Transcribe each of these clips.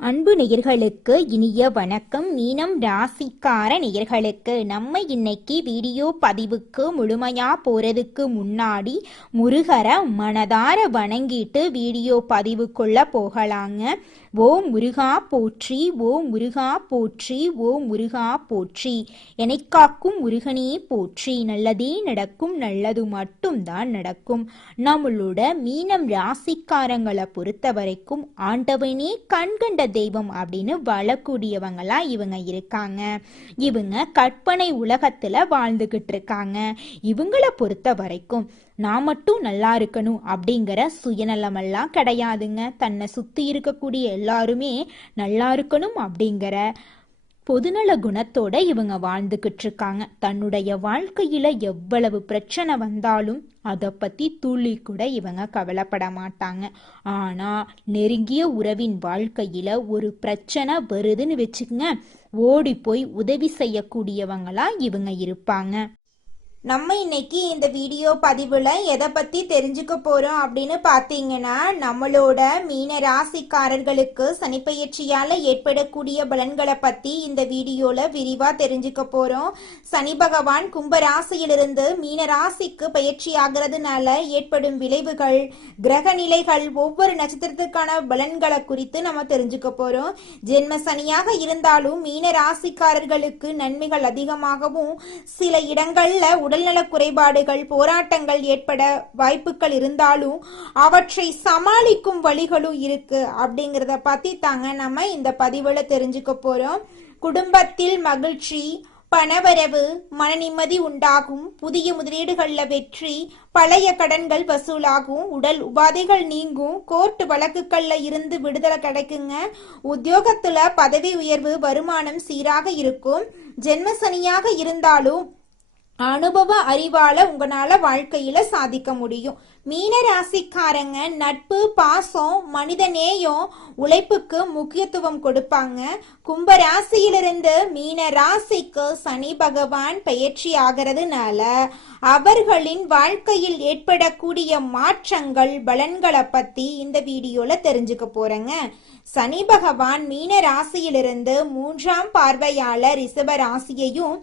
அன்பு நேயர்களுக்கு இனிய வணக்கம். மீனம் ராசிக்கார நேயர்களுக்கு நம்ம இன்னைக்கு வீடியோ பதிவுக்கு முழுமையா போறதுக்கு முன்னாடி முருகரை மனதார வணங்கிட்டு வீடியோ பதிவுக்குள்ள போகலாங்க. ஓ முருகா போற்றி, ஓ முருகா போற்றி, ஓ முருகா போற்றி, எனைக்காக்கும் முருகனே போற்றி. நல்லதே நடக்கும், நல்லது மட்டும்தான் நடக்கும். நம்மளோட மீனம் ராசிக்காரங்களை பொறுத்த வரைக்கும் ஆண்டவனே கண்கண்ட தெய்வம் அப்படின்னு வாழக்கூடியவங்களா இவங்க இருக்காங்க. இவங்க கற்பனை உலகத்துல வாழ்ந்துகிட்டு இருக்காங்க. இவங்களை பொறுத்த வரைக்கும் நான் மட்டும் நல்லா இருக்கணும் அப்படிங்கிற சுயநலமெல்லாம் கிடையாதுங்க. தன்னை சுத்தி இருக்கக்கூடிய எல்லாருமே நல்லா இருக்கணும் அப்படிங்கிற பொதுநல குணத்தோட இவங்க வாழ்ந்துகிட்டு இருக்காங்க. தன்னுடைய வாழ்க்கையில எவ்வளவு பிரச்சனை வந்தாலும் அதை பத்தி துளி கூட இவங்க கவலைப்பட மாட்டாங்க. ஆனா நெருங்கிய உறவின் வாழ்க்கையில ஒரு பிரச்சனை வருதுன்னு வச்சுக்கங்க, ஓடி போய் உதவி செய்யக்கூடியவங்களா இவங்க இருப்பாங்க. நம்ம இன்னைக்கு இந்த வீடியோ பதிவில் எதை பற்றி தெரிஞ்சுக்க போகிறோம் அப்படின்னு பார்த்தீங்கன்னா, நம்மளோட மீன ராசிக்காரர்களுக்கு சனிப்பெயர்ச்சியால் ஏற்படக்கூடிய பலன்களை பற்றி இந்த வீடியோவில் விரிவாக தெரிஞ்சுக்க போகிறோம். சனி பகவான் கும்ப ராசியிலிருந்து மீன ராசிக்கு பயிற்சி ஆகிறதுனால ஏற்படும் விளைவுகள், கிரக நிலைகள், ஒவ்வொரு நட்சத்திரத்துக்கான பலன்களை குறித்து நம்ம தெரிஞ்சுக்க போகிறோம். ஜென்ம சனியாக இருந்தாலும் மீன ராசிக்காரர்களுக்கு நன்மைகள் அதிகமாகவும் சில இடங்கள்ல உடல்நல குறைபாடுகள், போராட்டங்கள் ஏற்பட வாய்ப்புகள் இருந்தாலும் அவற்றை சமாளிக்கும் வழிகளும் இருக்கு அப்படிங்கிறத பத்தி தாங்க நம்ம இந்த பதிவுல தெரிஞ்சுக்க போறோம். குடும்பத்தில் மகிழ்ச்சி, பணவரவு, மன நிம்மதி உண்டாகும். புதிய முதலீடுகள்ல வெற்றி, பழைய கடன்கள் வசூலாகும். உடல் உபாதைகள் நீங்கும். கோர்ட் வழக்குகள்ல இருந்து விடுதலை கிடைக்குங்க. உத்தியோகத்துல பதவி உயர்வு, வருமானம் சீராக இருக்கும். ஜென்ம சனியாக இருந்தாலும் அனுபவ அறிவால உங்களால வாழ்க்கையில சாதிக்க முடியும். மீன ராசிக்காரங்க நட்பு, பாசம், மனித நேயம், உழைப்புக்கு முக்கியத்துவம் கொடுப்பாங்க. கும்ப ராசியிலிருந்து மீன ராசிக்கு சனி பகவான் பயிற்சி ஆகிறதுனால அவர்களின் வாழ்க்கையில் ஏற்படக்கூடிய மாற்றங்கள், பலன்களை பத்தி இந்த வீடியோல தெரிஞ்சுக்க போறேங்க. சனி பகவான் மீன ராசியிலிருந்து 3ஆம் பார்வையால ரிஷப ராசியையும்,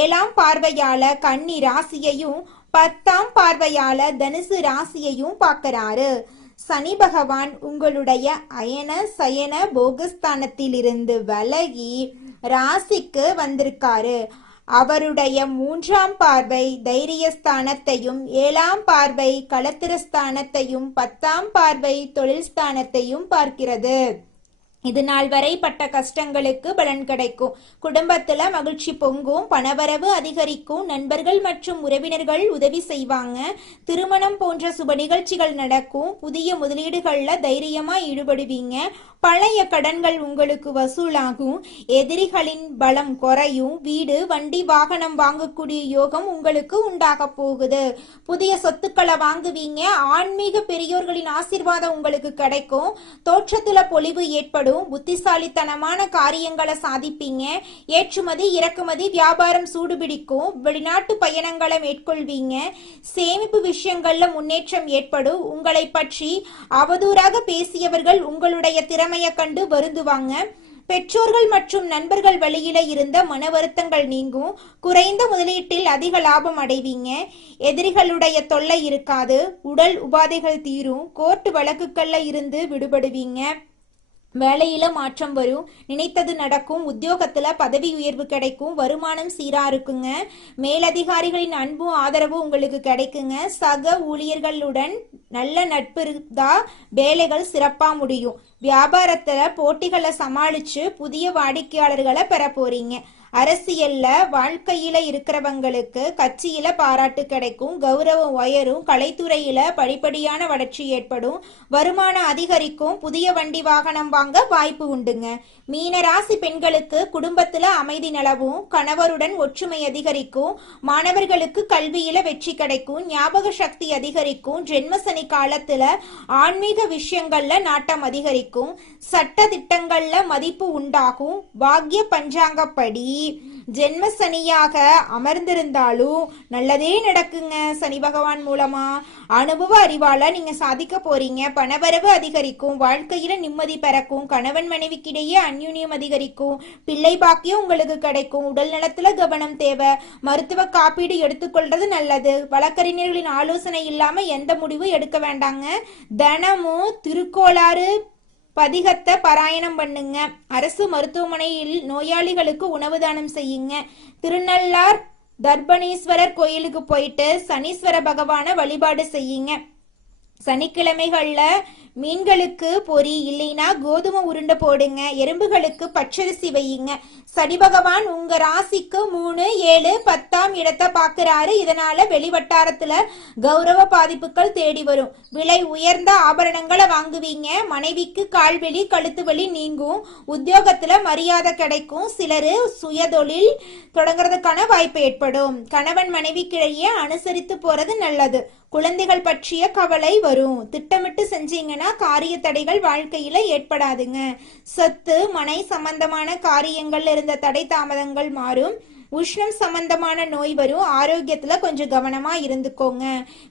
7ஆம் பார்வையால கன்னி ராசியையும், 10ஆம் பார்வையால தனுசு ராசியையும் பார்க்கிறாரு. சனி பகவான் உங்களுடைய அயன சயன போகஸ்தானத்திலிருந்து விலகி ராசிக்கு வந்திருக்காரு. அவருடைய 3ஆம் பார்வை தைரியஸ்தானத்தையும், 7ஆம் பார்வை களத்திரஸ்தானத்தையும், 10ஆம் பார்வை தொழில் ஸ்தானத்தையும் பார்க்கிறது. இது நாள் வரை பட்ட கஷ்டங்களுக்கு பலன் கிடைக்கும். குடும்பத்துல மகிழ்ச்சி பொங்கும். பணவரவு அதிகரிக்கும். நண்பர்கள் மற்றும் உறவினர்கள் உதவி செய்வாங்க. திருமணம் போன்ற சுப நிகழ்ச்சிகள் நடக்கும். புதிய முதலீடுகள்ல தைரியமா ஈடுபடுவீங்க. பழைய கடன்கள் உங்களுக்கு வசூலாகும். எதிரிகளின் பலம் குறையும். வீடு, வண்டி, வாகனம் வாங்கக்கூடிய யோகம் உங்களுக்கு உண்டாக போகுது. புதிய சொத்துக்களை வாங்குவீங்க. ஆன்மீக பெரியோர்களின் ஆசீர்வாதம் உங்களுக்கு கிடைக்கும். தோற்றத்துல பொலிவு ஏற்படும். புத்திசாலித்தனமான காரியங்களை சாதிப்பீங்க. ஏற்றுமதி, இறக்குமதி, வியாபாரம் சூடுபிடிக்கும். வெளிநாட்டு பயணங்களை மேற்கொள்வீங்க. சேமிப்பு விஷயங்கள்ல முன்னேற்றம் ஏற்படும். உங்களை பற்றி அவதூறாக பேசியவர்கள் உங்களுடைய திறமையை கண்டு வருந்துவாங்க. பெற்றோர்கள் மற்றும் நண்பர்கள் வழியில இருந்த மன வருத்தங்கள் நீங்கும். குறைந்த முதலீட்டில் அதிக லாபம் அடைவீங்க. எதிரிகளுடைய தொல்லை இருக்காது. உடல் உபாதைகள் தீரும். கோர்ட் வழக்குகள்ல இருந்து விடுபடுவீங்க. வேலையில மாற்றம் வரும். நினைத்தது நடக்கும். உத்தியோகத்துல பதவி உயர்வு கிடைக்கும். வருமானம் சீரா இருக்குங்க. மேலதிகாரிகளின் அன்பும் ஆதரவும் உங்களுக்கு கிடைக்குங்க. சக ஊழியர்களுடன் நல்ல நட்பு இருந்தா வேலைகள் சிறப்பா முடியும். வியாபாரத்துல போட்டிகளை சமாளிச்சு புதிய வாடிக்கையாளர்களை பெற போறீங்க. அரசியல்ல வாழ்க்கையில இருக்கிறவங்களுக்கு கட்சியில பாராட்டு கிடைக்கும். கௌரவம் உயரும். கலைத்துறையில படிப்படியான வளர்ச்சி ஏற்படும். வருமானம் அதிகரிக்கும். புதிய வண்டி வாகனம் வாங்க வாய்ப்பு உண்டுங்க. மீன ராசி பெண்களுக்கு குடும்பத்துல அமைதி நிலவும். கணவருடன் ஒற்றுமை அதிகரிக்கும். மாணவர்களுக்கு கல்வியில வெற்றி கிடைக்கும். ஞாபக சக்தி அதிகரிக்கும். ஜென்மசனி காலத்துல ஆன்மீக விஷயங்கள்ல நாட்டம் அதிகரிக்கும். சட்ட திட்டங்கள்ல மதிப்பு உண்டாகும். பாக்ய பஞ்சாங்கப்படி ஜென்ம சனியாக அமர்ந்திருந்தாலும் நல்லதே நடக்குங்க. சனி பகவான் மூலமா அனுபவ அறிவால நீங்க சாதிக்க போறீங்க. பணவரவு அதிகரிக்கும், வாழ்க்கையில நிம்மதி பிறக்கும், கணவன் மனைவிக்கிடையே அந்யுன்யம் அதிகரிக்கும், பிள்ளை பாக்கியம் உங்களுக்கு கிடைக்கும். உடல் நலத்துல கவனம் தேவை. மருத்துவ காப்பீடு எடுத்துக்கொள்றது நல்லது. வழக்கறிஞர்களின் ஆலோசனை இல்லாம எந்த முடிவும் எடுக்க வேண்டாங்க. தினமும் திருக்கோளாறு பதிகத்தை பாராயணம் பண்ணுங்க. அரசு மருத்துவமனையில் நோயாளிகளுக்கு உணவு தானம் செய்யுங்க. திருநள்ளார் தர்பணீஸ்வரர் கோயிலுக்கு போயிட்டு சனீஸ்வர பகவான வழிபாடு செய்யுங்க. சனிக்கிழமைகள்ல மீன்களுக்கு பொரி இல்லைன்னா கோதுமை உருண்டை போடுங்க. எறும்புகளுக்கு பச்சரிசி வையுங்க. சனி பகவான் உங்க ராசிக்கு 3, 7, 10ஆம் இடத்தை பாக்குறாரு. இதனால வெளிவட்டாரத்துல கௌரவ பாதிப்புகள் தேடி வரும். விலை உயர்ந்த ஆபரணங்களை வாங்குவீங்க. மனைவிக்கு கால்வெளி கழுத்து வலி நீங்கும். உத்தியோகத்துல மரியாதை கிடைக்கும். சிலரு சுயதொழில் தொடங்குறதுக்கான வாய்ப்பு ஏற்படும். கணவன் மனைவிக்கிடையே அனுசரித்து போறது நல்லது. குழந்தைகள் பற்றிய கவலை வரும். திட்டமிட்டு செஞ்சீங்கன்னா காரிய தடைகள் வாழ்க்கையில ஏற்படாதுங்க. சொத்து மனை சம்பந்தமான காரியங்கள்ல இருந்த தடை தாமதங்கள் மாறும். உஷ்ணம் சம்பந்தமான நோய் வரும். ஆரோக்கியத்துல கொஞ்சம் கவனமா இருந்துக்கோங்க.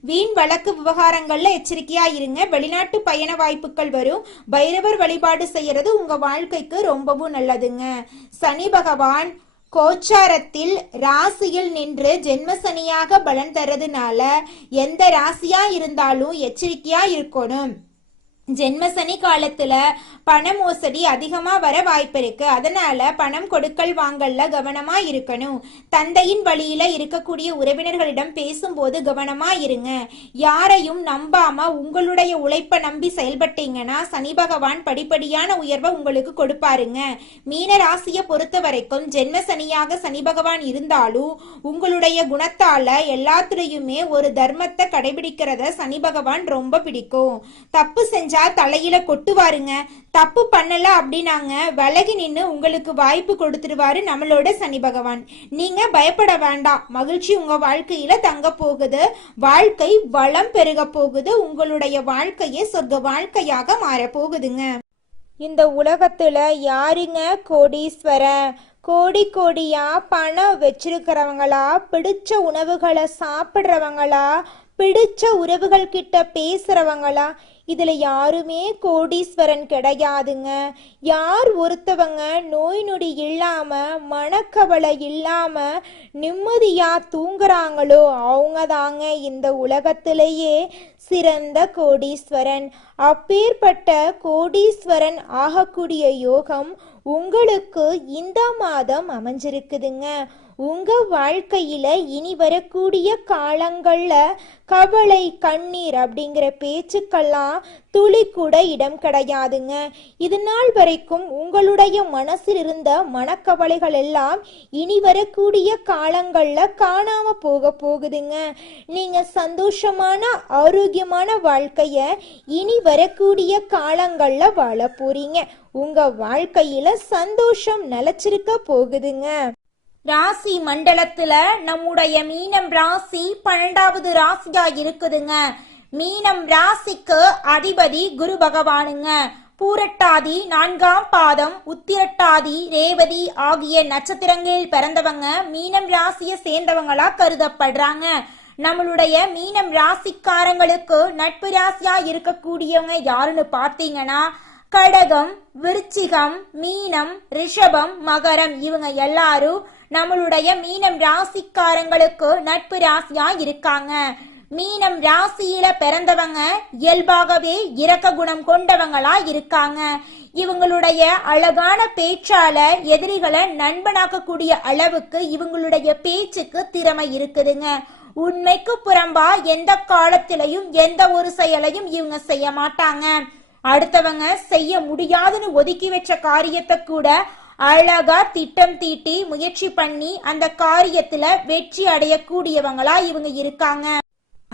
வீண் வழக்கு விவகாரங்கள்ல எச்சரிக்கையா இருங்க. வெளிநாட்டு பயண வாய்ப்புகள் வரும். பைரவர் வழிபாடு செய்யறது உங்க வாழ்க்கைக்கு ரொம்பவும் நல்லதுங்க. சனி பகவான் கோச்சாரத்தில் ராசியில் நின்று ஜென்மசனியாக பலன் தரதுனால எந்த ராசியா இருந்தாலும் எச்சரிக்கையா இருக்கணும். ஜென்மசனி காலத்துல பண மோசடி அதிகமா வர வாய்ப்பு இருக்கு. அதனால பணம் கொடுக்கல் வாங்கல்ல கவனமா இருக்கணும். தந்தையின் வழியில இருக்கக்கூடிய உறவினர்களிடம் பேசும்போது கவனமா இருங்க. யாரையும் நம்பாம உங்களுடைய உழைப்பை நம்பி செயல்பட்டீங்கன்னா சனி பகவான் படிப்படியான உயர்வை உங்களுக்கு கொடுப்பாருங்க. மீன ராசியை பொறுத்த வரைக்கும் ஜென்ம சனியாக சனி பகவான் இருந்தாலும் உங்களுடைய குணத்தால எல்லாத்துலயுமே ஒரு தர்மத்தை கடைபிடிக்கிறத சனி பகவான் ரொம்ப பிடிக்கும். தப்பு செஞ்ச தலையில கொட்டுவாருங்க. தப்பு பண்ணல அப்படின்னாங்க விலகி நின்று உங்களுக்கு வாய்ப்பு கொடுத்துருவாரு நம்மளோட சனி பகவான். நீங்க பயப்பட வேண்டாம். மகிழ்ச்சி உங்க வாழ்க்கையில தங்க போகுது. வாழ்க்கை வளம் பெருக போகுது. உங்களுடைய வாழ்க்கையே சொர்க்க வாழ்க்கையாக மாற போகுதுங்க. இந்த உலகத்துல யாருங்க கோடீஸ்வரன்? கோடி கோடியா பணம் வச்சிருக்கிறவங்களா, பிடிச்ச உணவுகளை சாப்பிட்றவங்களா, பிடிச்ச உறவுகள் கிட்ட பேசுறவங்களா? இதுல யாருமே கோடீஸ்வரன் கிடையாதுங்க. யார் ஒருத்தவங்க நோய் நொடி இல்லாம மனக்கவலை இல்லாம நிம்மதியா தூங்குறாங்களோ அவங்க தாங்க இந்த உலகத்திலேயே சிறந்த கோடீஸ்வரன். அப்பேற்பட்ட கோடீஸ்வரன் ஆகக்கூடிய யோகம் உங்களுக்கு இந்த மாதம் அமைஞ்சிருக்குதுங்க. உங்க வாழ்க்கையில இனி வரக்கூடிய காலங்கள்ல கவலை கண்ணீர் அப்படிங்கிற பேச்சுக்கெல்லாம் துளி கூட இடம் கிடையாதுங்க. இது நாள் வரைக்கும் உங்களுடைய மனசில் இருந்த மனக்கவலைகள் எல்லாம் இனி வரக்கூடிய காலங்கள்ல காணாம போக போகுதுங்க. நீங்க சந்தோஷமான ஆரோக்கியமான வாழ்க்கைய இனி வரக்கூடிய காலங்கள்ல வாழ போறீங்க. உங்க வாழ்க்கையில சந்தோஷம் நிலைச்சிருக்க போகுதுங்க. ராசி மண்டலத்துல நம்முடைய மீனம் ராசி 12வது ராசியா இருக்குதுங்க. மீனம் ராசிக்கு அதிபதி குரு பகவானுங்க. பூரட்டாதி 4ஆம் பாதம், உத்திரட்டாதி, ரேவதி ஆகிய நட்சத்திரங்களில் பிறந்தவங்க மீனம் ராசியை சேர்ந்தவங்களா கருதப்படுறாங்க. நம்மளுடைய மீனம் ராசிக்காரங்களுக்கு நட்பு ராசியா இருக்கக்கூடியவங்க யாருன்னு பார்த்தீங்கன்னா கடகம், விருச்சிகம், மீனம், ரிஷபம், மகரம் இவங்க எல்லாரும் நம்மளுடைய மீனம் ராசிக்காரங்களுக்கு நட்பு ராசியா இருக்காங்க. மீனம் ராசியில பிறந்தவங்க இயல்பாகவே இரக்க குணம் கொண்டவங்களா இருக்காங்க. இவங்களுடைய அழகான பேச்சால எதிரிகளை நண்பனாக்கக்கூடிய அளவுக்கு இவங்களுடைய பேச்சுக்கு திறமை இருக்குதுங்க. உண்மைக்கு புறம்பா எந்த காலத்திலையும் எந்த ஒரு செயலையும் இவங்க செய்ய மாட்டாங்க. அடுத்தவங்க செய்ய முடியாதுன்னு ஒதுக்கி வச்ச காரியத்தை கூட அழகா திட்டம் தீட்டி முயற்சி பண்ணி அந்த காரியத்துல வெற்றி அடையக்கூடியவங்களா இவங்க இருக்காங்க.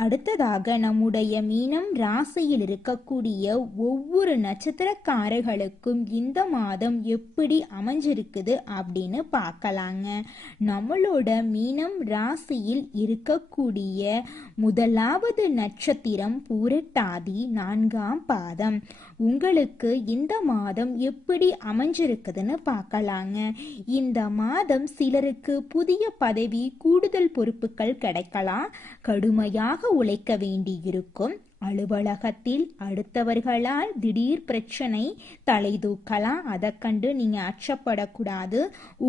அடுத்ததாக நம்முடைய மீனம் ராசியில் இருக்கக்கூடிய ஒவ்வொரு நட்சத்திரக்காரர்களுக்கும் இந்த மாதம் எப்படி அமைஞ்சிருக்குது அப்படின்னு பார்க்கலாங்க. நம்மளோட மீனம் ராசியில் இருக்கக்கூடிய முதலாவது நட்சத்திரம் பூரட்டாதி 4ஆம் பாதம். உங்களுக்கு இந்த மாதம் எப்படி அமைஞ்சிருக்குதுன்னு பார்க்கலாங்க. இந்த மாதம் சிலருக்கு புதிய பதவி, கூடுதல் பொறுப்புகள் கிடைக்கலாம். கடுமையாக உழைக்க வேண்டியிருக்கும். அலுவலகத்தில் அடுத்தவர்களால் திடீர் பிரச்சனை தலை தூக்கலாம். அதை கண்டு நீங்க அச்சப்படக்கூடாது.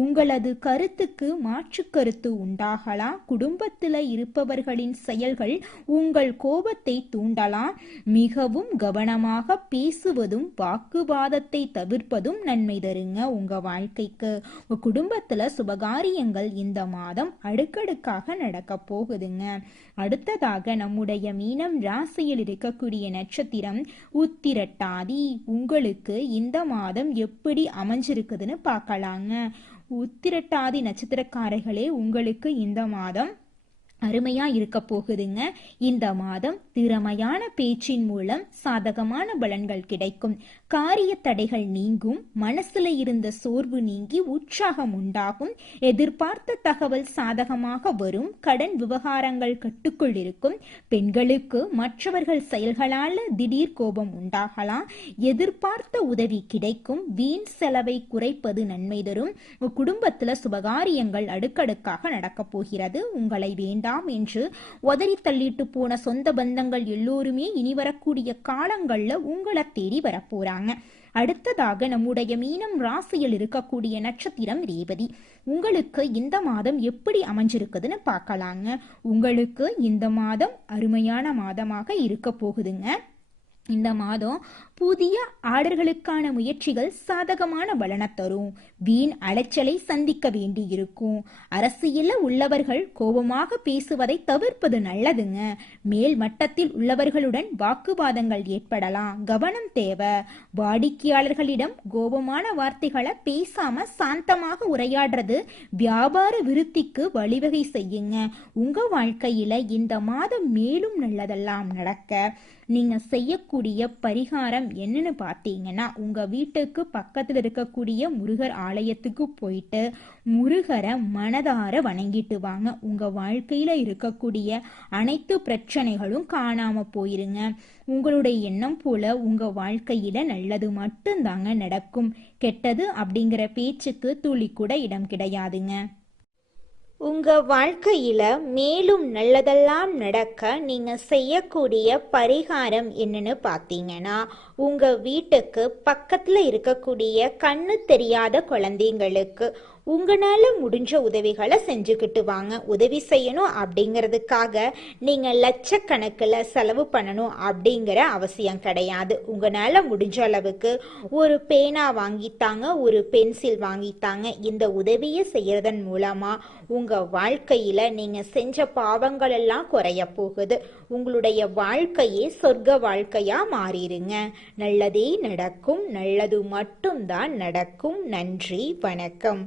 உங்களது கருத்துக்கு மாற்று கருத்து உண்டாகலாம். குடும்பத்தில் இருப்பவர்களின் செயல்கள் உங்கள் கோபத்தை தூண்டலாம். மிகவும் கவனமாக பேசுவதும் வாக்குவாதத்தை தவிர்ப்பதும் நன்மை தருங்க உங்க வாழ்க்கைக்கு. குடும்பத்துல சுபகாரியங்கள் இந்த மாதம் அடுக்கடுக்காக நடக்க போகுதுங்க. அடுத்ததாக நம்முடைய மீனம் ராசியில் இருக்கக்கூடிய நட்சத்திரம் உத்திரட்டாதி. உங்களுக்கு இந்த மாதம் எப்படி அமைஞ்சிருக்குதுன்னு பார்க்கலாங்க. உத்திரட்டாதி நட்சத்திரக்காரர்களே, உங்களுக்கு இந்த மாதம் அருமையா இருக்க போகுதுங்க. இந்த மாதம் திறமையான பேச்சின் மூலம் சாதகமான பலன்கள் கிடைக்கும். காரிய தடைகள் நீங்கும். மனசுல இருந்த சோர்வு நீங்கி உற்சாகம் உண்டாகும். எதிர்பார்த்த தகவல் சாதகமாக வரும். கடன் விவகாரங்கள் கட்டுக்குள் இருக்கும். பெண்களுக்கு மற்றவர்கள் செயல்களால திடீர் கோபம் உண்டாகலாம். எதிர்பார்த்த உதவி கிடைக்கும். வீண் செலவை குறைப்பது நன்மை தரும். குடும்பத்துல சுபகாரியங்கள் அடுக்கடுக்காக நடக்க போகிறது. உங்களை வேண்டாம் என்று உதறி தள்ளிட்டு போன சொந்த பந்தங்கள் எல்லோருமே இனி வரக்கூடிய காலங்கள்ல உங்களை தேடி வரப்போறாங்க. அடுத்ததாக நம்முடைய மீனம் ராசியில் இருக்கக்கூடிய நட்சத்திரம் ரேவதி. உங்களுக்கு இந்த மாதம் எப்படி அமைஞ்சிருக்குதுன்னு பார்க்கலாங்க. உங்களுக்கு இந்த மாதம் அருமையான மாதமாக இருக்க போகுதுங்க. இந்த மாதம் புதிய ஆர்டர்களுக்கான முயற்சிகள் சாதகமான பலனை தரும். வீண் அலைச்சலை சந்திக்க வேண்டி இருக்கும். அரசியல்ல உள்ளவர்கள் கோபமாக பேசுவதை தவிர்ப்பது நல்லதுங்க. மேல் மட்டத்தில் உள்ளவர்களுடன் வாக்குவாதங்கள் ஏற்படலாம். கவனம் தேவை. வாடிக்கையாளர்களிடம் கோபமான வார்த்தைகளை பேசாம சாந்தமாக உரையாடுறது வியாபார விருத்திக்கு வழிவகை செய்யுங்க. உங்க வாழ்க்கையில இந்த மாதம் மேலும் நல்லதெல்லாம் நடக்க நீங்க செய்யக்கூடிய பரிகாரம் என்னன்னு பார்த்தீங்கன்னா, உங்க வீட்டுக்கு பக்கத்துல இருக்கக்கூடிய முருகர் ஆலயத்துக்கு போயிட்டு முருகரை மனதார வணங்கிட்டு வாங்க. உங்க வாழ்க்கையில இருக்கக்கூடிய அனைத்து பிரச்சனைகளும் காணாம போயிருங்க. உங்களுடைய எண்ணம் போல உங்க வாழ்க்கையில நல்லது மட்டும்தாங்க நடக்கும். கெட்டது அப்படிங்கிற பேச்சுக்கு துளி கூட இடம் கிடையாதுங்க. உங்க வாழ்க்கையில மேலும் நல்லதெல்லாம் நடக்க நீங்க செய்யக்கூடிய பரிகாரம் என்னன்னு பார்த்தீங்கன்னா, உங்க வீட்டுக்கு பக்கத்துல இருக்கக்கூடிய கண்ணு தெரியாத குழந்தைங்களுக்கு உங்களால முடிஞ்ச உதவிகளை செஞ்சுக்கிட்டு வாங்க. உதவி செய்யணும் அப்படிங்கிறதுக்காக நீங்க லட்சக்கணக்கில் செலவு பண்ணணும் அப்படிங்கிற அவசியம் கிடையாது. உங்களால முடிஞ்ச அளவுக்கு ஒரு பேனா வாங்கித்தாங்க, ஒரு பென்சில் வாங்கித்தாங்க. இந்த உதவியை செய்யறதன் மூலமா உங்க வாழ்க்கையில நீங்க செஞ்ச பாவங்கள் எல்லாம் குறைய போகுது. உங்களுடைய வாழ்க்கையே சொர்க்க வாழ்க்கையா மாறிடுங்க. நல்லதே நடக்கும். நல்லது மட்டும்தான் நடக்கும். நன்றி, வணக்கம்.